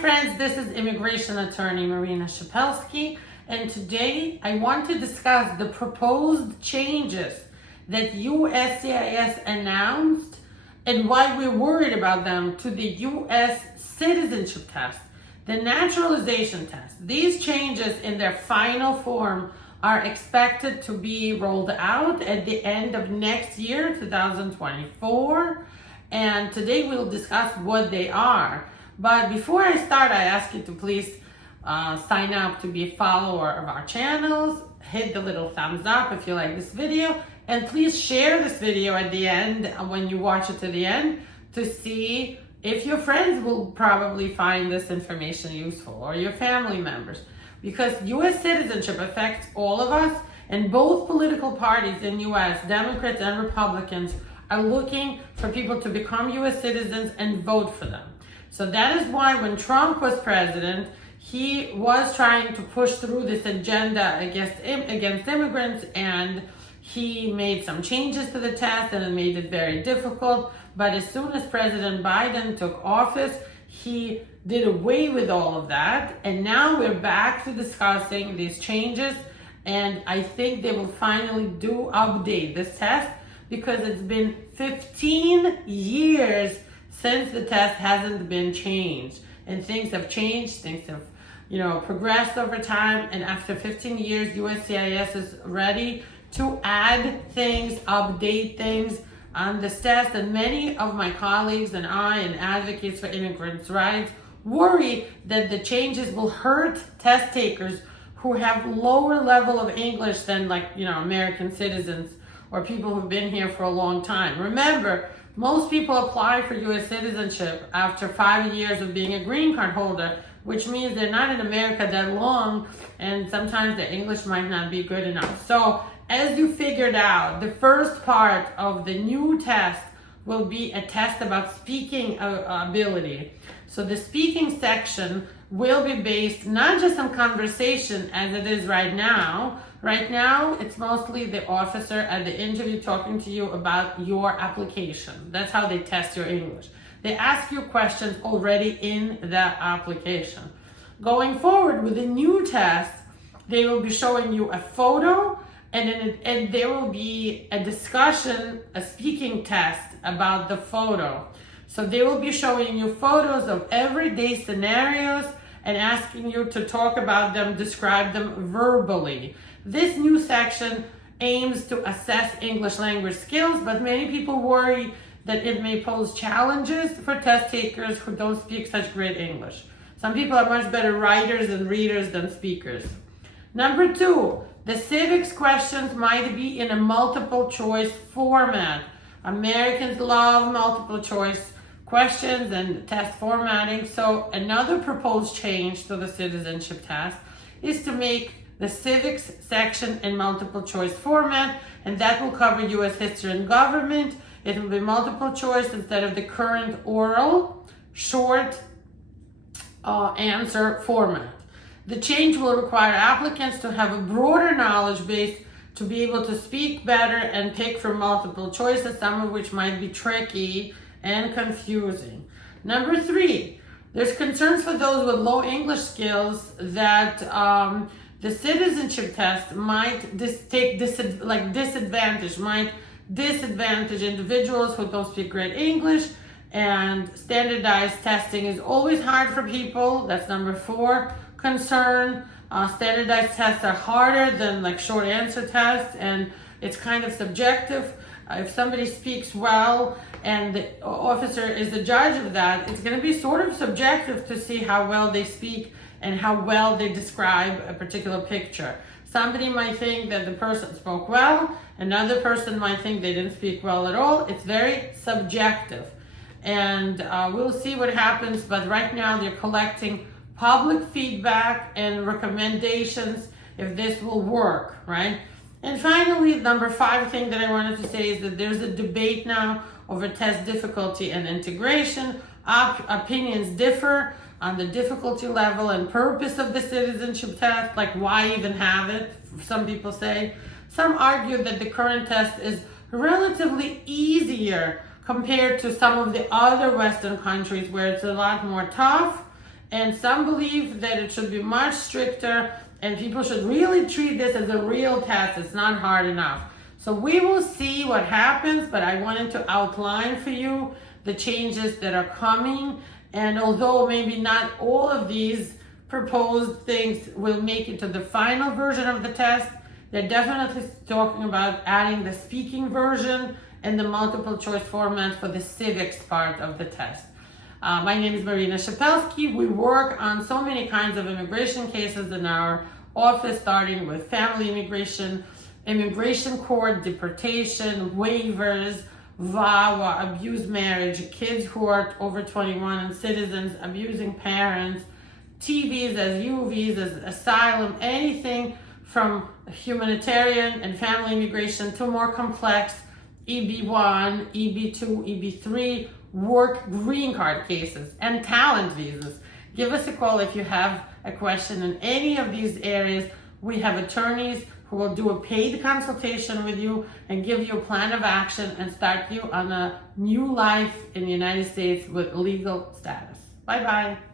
friends, this is immigration attorney Marina Shepelsky, and today I want to discuss the proposed changes that USCIS announced and why we're worried about them to the US citizenship test, the naturalization test. These changes in their final form are expected to be rolled out at the end of next year, 2024, and today we'll discuss what they are. But before I start, I ask you to please sign up to be a follower of our channels, hit the little thumbs up if you like this video, and please share this video at the end when you watch it to the end to see if your friends will probably find this information useful or your family members. Because US citizenship affects all of us, and both political parties in US, Democrats and Republicans, are looking for people to become US citizens and vote for them. So that is why when Trump was president, he was trying to push through this agenda against immigrants, and he made some changes to the test and it made it very difficult. But as soon as President Biden took office, he did away with all of that. And now we're back to discussing these changes. And I think they will finally update this test because it's been 15 years since the test hasn't been changed, and things have changed, things have, progressed over time. And after 15 years, USCIS is ready to add things, update things on this test. And many of my colleagues and I and advocates for immigrants' rights worry that the changes will hurt test takers who have lower level of English than American citizens or people who've been here for a long time. Remember, most people apply for US citizenship after 5 years of being a green card holder, which means they're not in America that long, and sometimes their English might not be good enough. So as you figured out, the first part of the new test will be a test about speaking ability. So the speaking section will be based not just on conversation as it is right now. Right now, it's mostly the officer at the interview talking to you about your application. That's how they test your English. They ask you questions already in the application. Going forward with the new test, they will be showing you a photo, and there will be a discussion, a speaking test about the photo. So they will be showing you photos of everyday scenarios and asking you to talk about them, describe them verbally. This new section aims to assess English language skills, but many people worry that it may pose challenges for test takers who don't speak such great English. Some people are much better writers and readers than speakers. Number 2, the civics questions might be in a multiple choice format. Americans love multiple choice questions and test formatting. So another proposed change to the citizenship test is to make the civics section in multiple choice format, and that will cover US history and government. It will be multiple choice instead of the current oral short answer format. The change will require applicants to have a broader knowledge base to be able to speak better and pick from multiple choices, some of which might be tricky and confusing. Number 3, there's concerns for those with low English skills that the citizenship test might disadvantage individuals who don't speak great English, and standardized testing is always hard for people. That's number 4 concern. Standardized tests are harder than short answer tests, and it's kind of subjective. If somebody speaks well and the officer is the judge of that, it's going to be sort of subjective to see how well they speak and how well they describe a particular picture. Somebody might think that the person spoke well, another person might think they didn't speak well at all. It's very subjective. And we'll see what happens, but right now they're collecting public feedback and recommendations if this will work, right? And finally, number 5 thing that I wanted to say is that there's a debate now over test difficulty and integration. Opinions differ on the difficulty level and purpose of the citizenship test, like why even have it, some people say. Some argue that the current test is relatively easier compared to some of the other Western countries where it's a lot more tough And some believe that it should be much stricter and people should really treat this as a real test. It's not hard enough. So we will see what happens, but I wanted to outline for you the changes that are coming. And although maybe not all of these proposed things will make it to the final version of the test, they're definitely talking about adding the speaking version and the multiple choice format for the civics part of the test. My name is Marina Shepelsky. We work on so many kinds of immigration cases in our office, starting with family immigration, immigration court, deportation, waivers, VAWA, abused marriage, kids who are over 21 and citizens abusing parents, T visas, U visas, asylum, anything from humanitarian and family immigration to more complex EB1, EB2, EB3, work green card cases, and talent visas. Give us a call if you have a question in any of these areas. We have attorneys who will do a paid consultation with you and give you a plan of action and start you on a new life in the United States with legal status. Bye-bye.